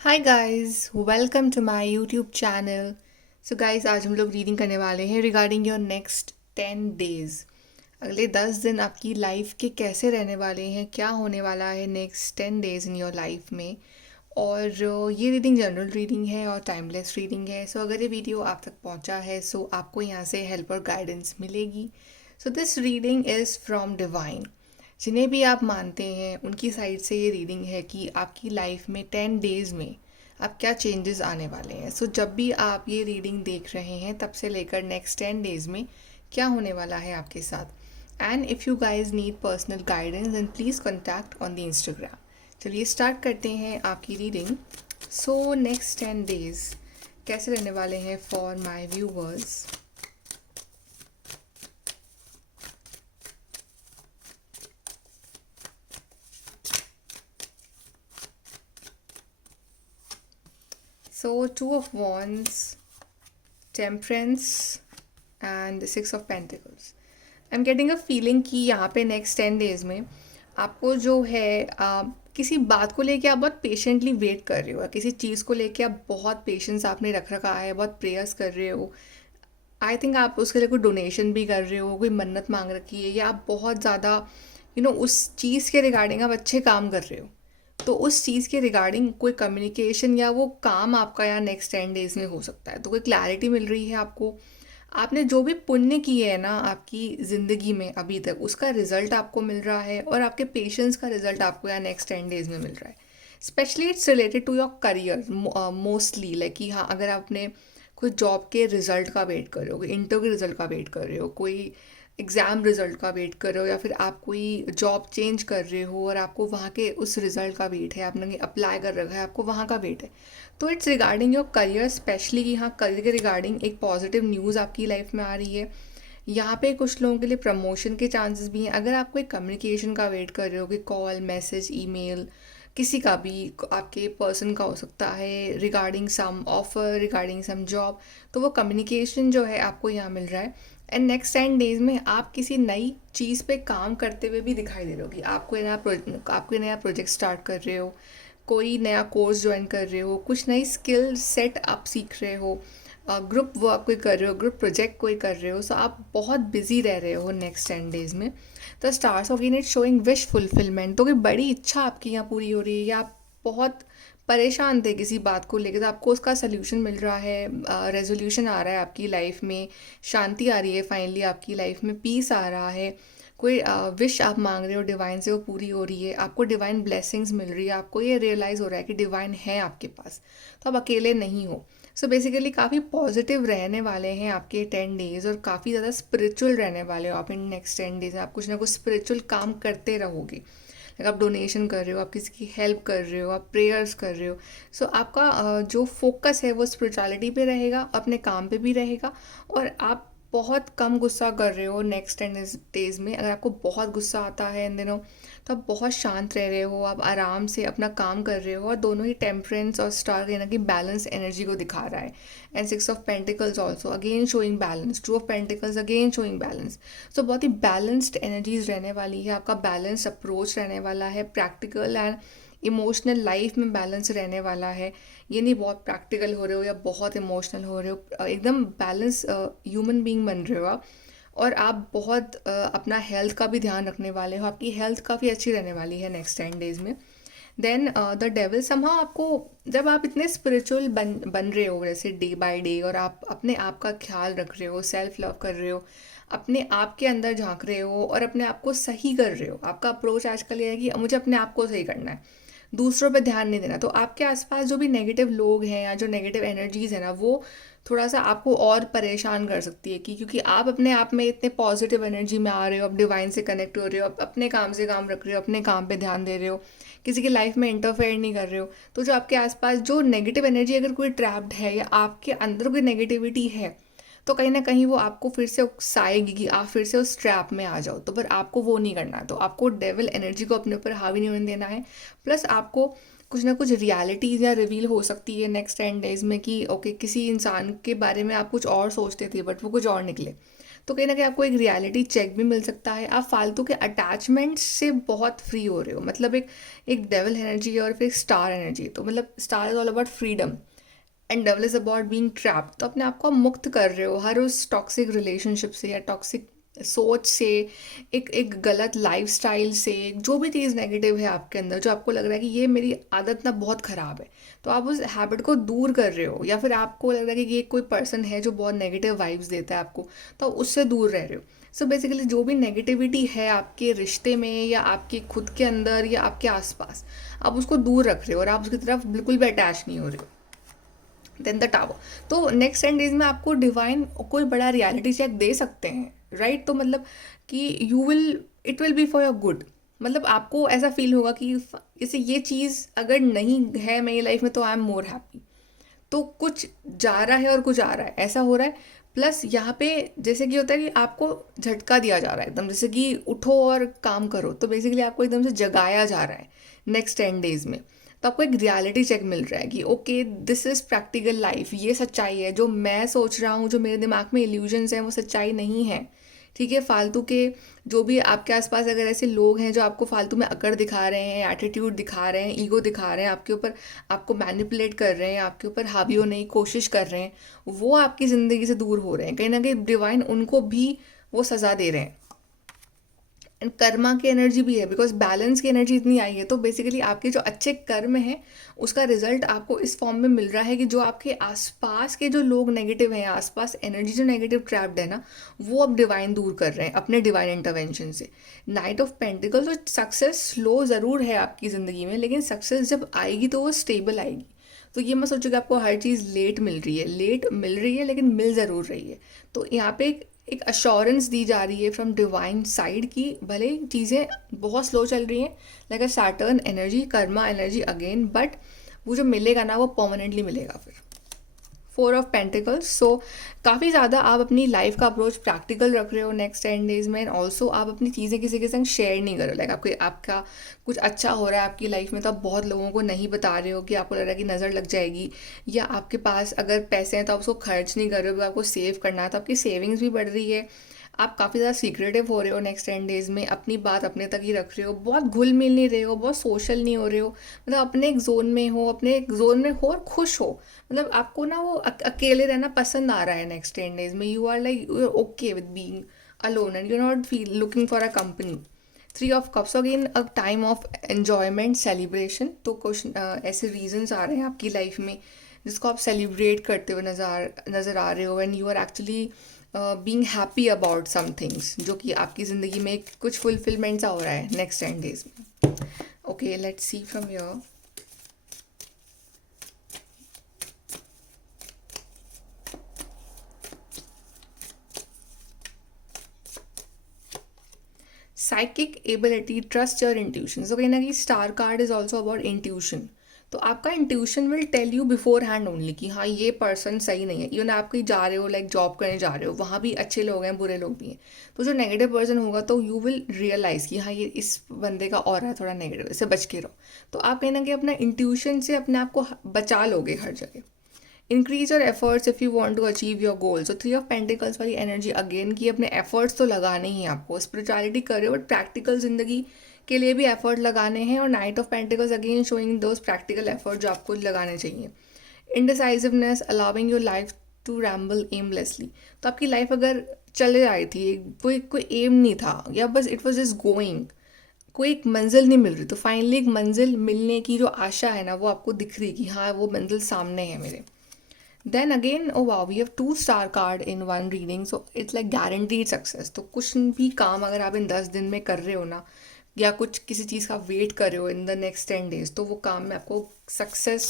Hi guys, welcome to my YouTube channel. So guys, आज हम लोग रीडिंग करने वाले हैं रिगार्डिंग योर नेक्स्ट 10 डेज। अगले 10 दिन आपकी लाइफ के कैसे रहने वाले हैं, क्या होने वाला है next 10 days in your life में। और ये रीडिंग जनरल रीडिंग है और टाइमलेस रीडिंग है। सो अगर ये वीडियो आप तक पहुंचा है सो आपको यहाँ से हेल्प और गाइडेंस मिलेगी। So this reading is from divine. जिन्हें भी आप मानते हैं उनकी साइड से ये रीडिंग है कि आपकी लाइफ में 10 डेज़ में आप क्या चेंजेस आने वाले हैं। सो जब भी आप ये रीडिंग देख रहे हैं तब से लेकर नेक्स्ट 10 डेज़ में क्या होने वाला है आपके साथ। And if you guys need personal guidance then please contact on the Instagram. चलिए स्टार्ट करते हैं आपकी रीडिंग। सो नेक्स्ट 10 डेज़ कैसे रहने वाले हैं for my viewers. So, Two of Wands, Temperance and the Six of Pentacles. I'm getting a feeling कि यहाँ पे नेक्स्ट 10 डेज़ में आपको जो है किसी बात को लेके आप बहुत पेशेंटली वेट कर रहे हो, किसी चीज़ को लेके आप बहुत पेशेंस आपने रख रखा है, बहुत प्रेयर्स कर रहे हो। आई थिंक आप उसके लिए कोई डोनेशन भी कर रहे हो, कोई मन्नत मांग रखी है, या आप बहुत ज़्यादा उस चीज़ के रिगार्डिंग आप अच्छे काम कर रहे हो। तो उस चीज़ के रिगार्डिंग कोई कम्युनिकेशन या वो काम आपका यहाँ नेक्स्ट 10 डेज़ में हो सकता है। तो कोई क्लैरिटी मिल रही है आपको। आपने जो भी पुण्य किए है ना आपकी ज़िंदगी में अभी तक, उसका रिजल्ट आपको मिल रहा है और आपके पेशेंस का रिजल्ट आपको यहाँ नेक्स्ट 10 डेज़ में मिल रहा है। Specially it's related to your career mostly, like कि हाँ, अगर आपने कोई जॉब के रिजल्ट का वेट कर रहे हो, कोई इंटरव्यू के रिजल्ट का वेट कर रहे हो, कोई एग्ज़ाम रिजल्ट का वेट कर रहे हो, या फिर आप कोई जॉब चेंज कर रहे हो और आपको वहाँ के उस रिजल्ट का वेट है, आपने अप्लाई कर रखा है, आपको वहाँ का वेट है। तो it's regarding your career specially, कि हाँ, करियर के रिगार्डिंग एक पॉजिटिव न्यूज़ आपकी लाइफ में आ रही है। यहाँ पे कुछ लोगों के लिए प्रमोशन के चांसेस भी हैं। अगर आप कोई कम्युनिकेशन का वेट कर रहे हो कि कॉल, मैसेज, ईमेल, किसी का भी, आपके पर्सन का हो सकता है, regarding some offer, regarding some job, तो वो कम्युनिकेशन जो है आपको यहाँ मिल रहा है। एंड नेक्स्ट 10 डेज़ में आप किसी नई चीज़ पे काम करते हुए भी दिखाई दे रहे हो कि आपको नया प्रोजेक्ट स्टार्ट कर रहे हो, कोई नया कोर्स ज्वाइन कर रहे हो, कुछ नई स्किल सेट आप सीख रहे हो, ग्रुप वर्क कोई कर रहे हो, ग्रुप प्रोजेक्ट कोई कर रहे हो। सो आप बहुत बिजी रह रहे हो नेक्स्ट 10 डेज़ में। The stars of in it showing wish fulfilment, तो कोई बड़ी इच्छा आपकी यहाँ पूरी हो रही है, या आप बहुत परेशान थे किसी बात को लेकर, तो आपको उसका सोल्यूशन मिल रहा है, रेजोल्यूशन आ रहा है आपकी लाइफ में, शांति आ रही है, फाइनली आपकी लाइफ में पीस आ रहा है। कोई विश आप मांग रहे हो डिवाइन से, वो पूरी हो रही है, आपको डिवाइन ब्लेसिंग्स मिल रही है, आपको ये रियलाइज़ हो रहा है कि डिवाइन है आपके पास, तो आप अकेले नहीं हो। सो बेसिकली काफ़ी पॉजिटिव रहने वाले हैं आपके 10 डेज़, और काफ़ी ज़्यादा स्पिरिचुअल रहने वाले हो आप इन नेक्स्ट 10 डेज़। आप कुछ ना कुछ स्पिरिचुअल काम करते रहोगे, लाइक आप डोनेशन कर रहे हो, आप किसी की हेल्प कर रहे हो, आप प्रेयर्स कर रहे हो। सो आपका जो फोकस है वो स्पिरिचुअलिटी पे रहेगा, अपने काम पे भी रहेगा। और आप बहुत कम गुस्सा कर रहे हो नेक्स्ट 10 डेज़ में। अगर आपको बहुत गुस्सा आता है इन दिनों, तो आप बहुत शांत रह रहे हो, आप आराम से अपना काम कर रहे हो, और दोनों ही टेम्परेंस और स्टार कहना कि बैलेंस एनर्जी को दिखा रहा है। And six of pentacles also again showing balance, two of pentacles again showing balance. So बहुत ही बैलेंस्ड एनर्जीज रहने वाली है, आपका बैलेंस अप्रोच रहने वाला है, प्रैक्टिकल एंड इमोशनल लाइफ में बैलेंस रहने वाला है। ये नहीं बहुत प्रैक्टिकल हो रहे हो या बहुत इमोशनल हो रहे हो, एकदम बैलेंस ह्यूमन बीइंग बन रहे हो आप। और आप बहुत अपना हेल्थ का भी ध्यान रखने वाले हो, आपकी हेल्थ काफ़ी अच्छी रहने वाली है नेक्स्ट 10 डेज़ में। देन द डेविल समहाउ आपको, जब आप इतने स्पिरिचुअल बन रहे हो जैसे डे बाय डे, और आप अपने आप का ख्याल रख रहे हो, सेल्फ लव कर रहे हो, अपने आप के अंदर झांक रहे हो और अपने आप को सही कर रहे हो। आपका अप्रोच आजकल ये है कि मुझे अपने आप को सही करना है, दूसरों पे ध्यान नहीं देना। तो आपके आसपास जो भी नेगेटिव लोग हैं या जो नेगेटिव एनर्जीज है ना, वो थोड़ा सा आपको और परेशान कर सकती है, कि क्योंकि आप अपने आप में इतने पॉजिटिव एनर्जी में आ रहे हो, आप डिवाइन से कनेक्ट हो रहे हो, आप अपने काम से काम रख रहे हो, अपने काम पे ध्यान दे रहे हो, किसी की लाइफ में इंटरफेयर नहीं कर रहे हो। तो जो आपके आसपास जो नेगेटिव एनर्जी अगर कोई ट्रैप्ड है या आपके अंदर कोई नेगेटिविटी है, तो कहीं ना कहीं वो आपको फिर से उकसाएगी कि आप फिर से उस ट्रैप में आ जाओ। तो पर आपको वो नहीं करना है, तो आपको डेविल एनर्जी को अपने ऊपर हावी नहीं होने देना है। प्लस आपको कुछ ना कुछ रियलिटीज़ या रिवील हो सकती है नेक्स्ट 10 डेज़ में, कि ओके, किसी इंसान के बारे में आप कुछ और सोचते थे बट वो कुछ और निकले। तो कहीं ना कहीं आपको एक रियलिटी चेक भी मिल सकता है। आप फालतू के अटैचमेंट से बहुत फ्री हो रहे हो, मतलब एक डेविल एनर्जी है और फिर स्टार एनर्जी। तो मतलब star is all about freedom and devil is about being trapped. तो अपने आप को आप मुक्त कर रहे हो हर उस टॉक्सिक रिलेशनशिप से या टॉक्सिक सोच से, एक गलत लाइफस्टाइल से, जो भी चीज़ नेगेटिव है आपके अंदर, जो आपको लग रहा है कि ये मेरी आदत ना बहुत ख़राब है, तो आप उस हैबिट को दूर कर रहे हो। या फिर आपको लग रहा है कि ये कोई पर्सन है जो बहुत नेगेटिव वाइब्स देता है आपको, तो आप उससे दूर रह रहे हो। सो बेसिकली जो भी नेगेटिविटी है आपके रिश्ते में या आपके खुद के अंदर या आपके आसपास, आप उसको दूर रख रहे हो और आप उसकी तरफ बिल्कुल भी अटैच नहीं हो रहे हो। Then the tower. तो नेक्स्ट 10 डेज में आपको डिवाइन कोई बड़ा रियलिटी चेक दे सकते हैं, राइट? तो मतलब कि you will, it will be for your good. मतलब आपको ऐसा फील होगा कि जैसे ये चीज़ अगर नहीं है मेरी लाइफ में तो आई एम मोर हैप्पी। तो कुछ जा रहा है और कुछ आ रहा है, ऐसा हो रहा है। प्लस यहाँ पे जैसे कि होता है कि आपको झटका दिया जा रहा है एकदम, जैसे कि उठो और काम करो, तो बेसिकली आपको एकदम से जगाया जा रहा है नेक्स्ट 10 डेज में। तो आपको एक रियलिटी चेक मिल रहा है कि okay this is practical life, ये सच्चाई है। जो मैं सोच रहा हूँ, जो मेरे दिमाग में इल्यूजन्स हैं, वो सच्चाई नहीं है। ठीक है, फालतू के जो भी आपके आसपास अगर ऐसे लोग हैं जो आपको फालतू में अकड़ दिखा रहे हैं, एटीट्यूड दिखा रहे हैं, ईगो दिखा रहे हैं आपके ऊपर, आपको मैनिपुलेट कर रहे हैं, आपके ऊपर हावी होने की कोशिश कर रहे हैं, वो आपकी ज़िंदगी से दूर हो रहे हैं। कहीं ना कहीं डिवाइन उनको भी वो सज़ा दे रहे हैं। एंड कर्मा की एनर्जी भी है, बिकॉज बैलेंस की एनर्जी इतनी आई है। तो बेसिकली आपके जो अच्छे कर्म हैं उसका रिजल्ट आपको इस फॉर्म में मिल रहा है कि जो आपके आसपास के जो लोग नेगेटिव हैं, आसपास एनर्जी जो नेगेटिव ट्रैप्ड है ना, वो अब डिवाइन दूर कर रहे हैं अपने डिवाइन इंटरवेंशन से। नाइट ऑफ पेंटिकल, तो सक्सेस स्लो ज़रूर है आपकी ज़िंदगी में, लेकिन सक्सेस जब आएगी तो वो स्टेबल आएगी। तो ये मैं सोचूँ कि आपको हर चीज़ लेट मिल रही है, लेट मिल रही है लेकिन मिल ज़रूर रही है। तो यहाँ पे एक अश्योरेंस दी जा रही है फ्रॉम डिवाइन साइड की भले चीज़ें बहुत स्लो चल रही हैं, like a Saturn energy, Karma energy again, but वो जो मिलेगा ना वो परमानेंटली मिलेगा फिर। 4 ऑफ पेंटिकल्स। सो काफ़ी ज़्यादा आप अपनी लाइफ का अप्रोच प्रैक्टिकल रख रहे हो नेक्स्ट 10 डेज में। एंड ऑल्सो आप अपनी चीज़ें किसी के संग शेयर नहीं कर रहे हो, लाइक आपका कुछ अच्छा हो रहा है आपकी लाइफ में तो आप बहुत लोगों को नहीं बता रहे हो कि आपको लग रहा है कि नज़र लग जाएगी। या आपके पास अगर पैसे हैं तो आप उसको खर्च नहीं कर रहे हो, आपको सेव करना है, तो आपकी सेविंग्स भी बढ़ रही है। आप काफ़ी ज़्यादा सीक्रेटिव हो रहे हो नेक्स्ट 10 डेज में, अपनी बात अपने तक ही रख रहे हो, बहुत घुल मिल नहीं रहे हो, बहुत सोशल नहीं हो रहे हो, मतलब अपने एक जोन में हो, अपने एक जोन में हो और खुश हो। मतलब आपको ना वो अकेले रहना पसंद आ रहा है नेक्स्ट 10 डेज में। You are like, you are okay with being alone and you are not feel looking for a company. 3 of cups, again a time of enjoyment, celebration. तो कुछ ऐसे रीजंस आ रहे हैं आपकी लाइफ में जिसको आप सेलिब्रेट करते हुए नज़र आ रहे हो, and you are actually being happy about some things, जो कि आपकी ज़िंदगी में कुछ फुलफिलमेंट सा हो रहा है नेक्स्ट 10 डेज में। Okay, let's see from your. Psychic ability, trust your intuition. तो कहीं ना कहीं star card is also about intuition. तो आपका intuition will tell you beforehand only कि हाँ ये पर्सन सही नहीं है। इवन आप कहीं जा रहे हो, लाइक जॉब करने जा रहे हो, वहाँ भी अच्छे लोग हैं, बुरे लोग भी हैं। तो जो नेगेटिव पर्सन होगा तो यू विल रियलाइज़ कि हाँ ये इस बंदे का और है थोड़ा नेगेटिव, इससे बच के रहो। तो आप कहीं ना कहीं अपना इंट्यूशन से अपने आप को बचा लोगे हर जगह। Increase your efforts if you want to achieve your goal. So 3 of pentacles वाली एनर्जी अगेन की अपने एफर्ट्स तो लगाने ही हैं आपको। स्पिरिचुअलिटी कर रहे हो बट प्रैक्टिकल जिंदगी के लिए भी एफर्ट लगाने हैं। और knight of pentacles again showing those practical effort जो आपको लगाने चाहिए। Indecisiveness, allowing your life to ramble aimlessly. तो आपकी लाइफ अगर चले आई थी, कोई एम नहीं था या बस इट वॉज जस्ट गोइंग, कोई एक मंजिल नहीं मिल रही, तो फाइनली एक मंजिल मिलने की जो आशा है ना वो आपको दिख रही कि हाँ वो मंजिल सामने है मेरे। Then again, oh wow, we have 2 star card in one reading, so it's like guaranteed success। तो कुछ भी काम अगर आप इन 10 दिन में कर रहे हो ना, या कुछ किसी चीज़ का वेट कर रहे हो इन द नेक्स्ट 10 डेज, तो वो काम में आपको सक्सेस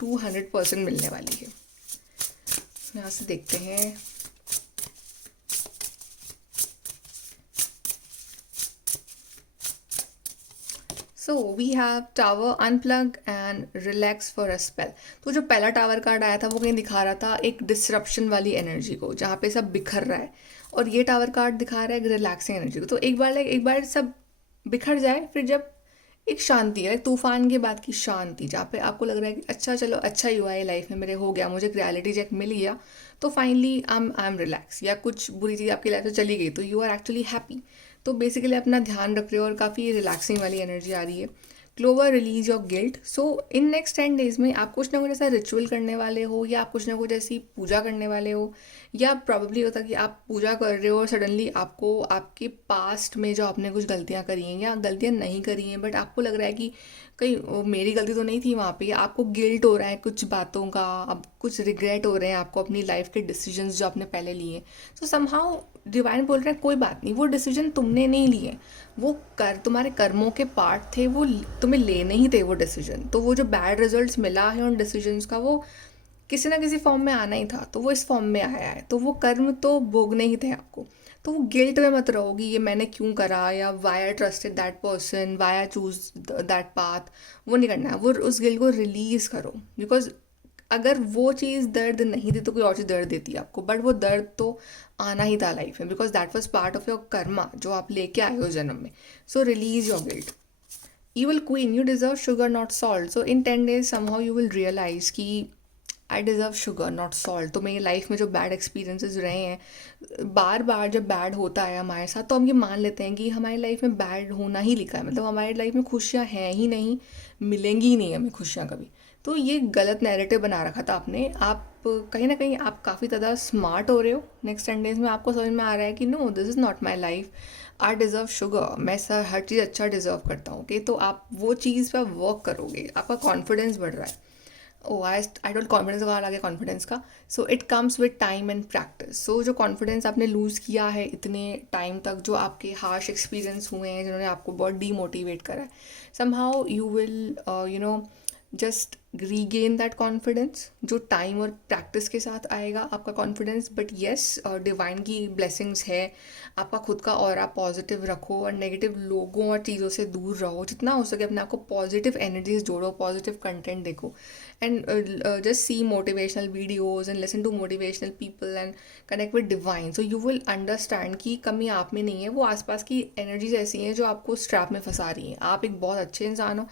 200% मिलने वाली है। यहाँ से देखते हैं। So we have tower, unplug and relax for a spell. तो जो पहला टावर कार्ड आया था वो कहीं दिखा रहा था एक डिसरप्शन वाली एनर्जी को, जहाँ पे सब बिखर रहा है। और ये टावर कार्ड दिखा रहा है एक रिलैक्सिंग एनर्जी को। तो एक बार सब बिखर जाए, फिर जब एक शांति है, तूफान के बाद की शांति, जहाँ पे आपको लग रहा है कि अच्छा चलो अच्छा ही हुआ है लाइफ में, मेरे हो गया, मुझे एक रियलिटी चेक मिल गया, तो फाइनली आई एम रिलैक्स। या कुछ बुरी चीज़ आपकी लाइफ से चली गई तो यू आर एक्चुअली हैप्पी। तो बेसिकली अपना ध्यान रख रहे हो और काफ़ी रिलैक्सिंग वाली एनर्जी आ रही है। Clover release your guilt. So in next 10 days में आप कुछ ना कुछ ऐसा रिचुअल करने वाले हो, या आप कुछ ना कुछ ऐसी पूजा करने वाले हो, या प्रॉब्लली होता कि आप पूजा कर रहे हो और सडनली आपको आपके पास्ट में जो आपने कुछ गलतियां करी हैं या गलतियां नहीं करी हैं, बट आपको लग रहा है कि कहीं मेरी गलती तो नहीं थी वहाँ पे, आपको गिल्ट हो रहा है कुछ बातों का, अब कुछ रिग्रेट हो रहे हैं आपको अपनी लाइफ के डिसीजंस जो आपने पहले लिए। तो समहाउ डिवाइन बोल रहे हैं कोई बात नहीं, वो डिसीजन तुमने नहीं लिए, वो कर तुम्हारे कर्मों के पार्ट थे, वो तुम्हें लेने ही थे वो डिसीजन। तो वो जो बैड रिजल्ट्स मिला है उन डिसीजंस का, वो किसी ना किसी फॉर्म में आना ही था, तो वो इस फॉर्म में आया है, तो वो कर्म तो भोगने ही थे आपको। तो वो गिल्ट में मत रहोगी ये मैंने क्यों करा, या why I trusted that person, why I choose that path. वो नहीं करना है, वो उस गिल्ट को रिलीज करो। बिकॉज अगर वो चीज़ दर्द नहीं दी तो कोई और चीज़ दर्द देती है आपको, बट वो दर्द तो आना ही था लाइफ में, because that was part of your karma जो आप लेके आए हो जन्म में। So release your guilt. Evil queen, you deserve sugar, not salt. So in 10 days somehow you will realize कि आई डिज़र्व शुगर नॉट सॉल्ट। तो मेरी लाइफ में जो बैड एक्सपीरियंसेस रहे हैं, बार बार जब बैड होता है हमारे साथ, तो हम ये मान लेते हैं कि हमारी लाइफ में बैड होना ही लिखा है, मतलब हमारी लाइफ में खुशियाँ हैं ही नहीं, मिलेंगी ही नहीं हमें खुशियाँ कभी। तो ये गलत नैरेटिव बना रखा था आपने। आप कहीं ना कहीं आप काफ़ी ज़्यादा स्मार्ट हो रहे हो नेक्स्ट 10 डेज में, आपको समझ में आ रहा है कि no this is not my life, I deserve sugar, मैं सर हर चीज़ अच्छा डिज़र्व करता हूँ। ओके, तो आप वो चीज़ पर वर्क करोगे, आपका कॉन्फिडेंस बढ़ रहा है। ओ आई डोंट कॉन्फिडेंस का आ गया कॉन्फिडेंस का। So it comes with time and practice. So जो कॉन्फिडेंस आपने लूज़ किया है इतने टाइम तक, जो आपके हार्श एक्सपीरियंस हुए हैं जिन्होंने आपको बहुत डीमोटिवेट करा है, somehow you will just regain that confidence, जो टाइम और प्रैक्टिस के साथ आएगा आपका कॉन्फिडेंस। बट येस, डिवाइन की ब्लेसिंग्स है, आपका खुद का ऑरा पॉजिटिव रखो और नेगेटिव लोगों और चीज़ों से दूर रहो, जितना हो सके अपने आप को पॉजिटिव एनर्जीज जोड़ो, पॉजिटिव कंटेंट देखो, and just see motivational videos and listen to motivational people and connect with divine. So you will understand कि कमी आप में नहीं है, वो आसपास की एनर्जीज ऐसी हैं जो आपको स्ट्रैप में फंसा रही हैं। आप एक बहुत अच्छे इंसान हो,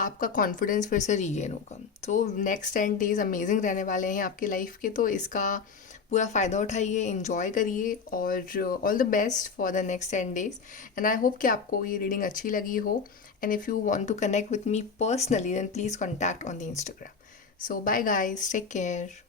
आपका कॉन्फिडेंस फिर से रीगेन होगा। तो नेक्स्ट 10 डेज अमेजिंग रहने वाले हैं आपकी लाइफ के, तो इसका पूरा फ़ायदा उठाइए, इन्जॉय करिए, और all the best for the next 10 days. And I hope कि आपको ये रीडिंग अच्छी लगी हो, and if you want to connect with me personally then please contact on the Instagram. So bye guys, take care.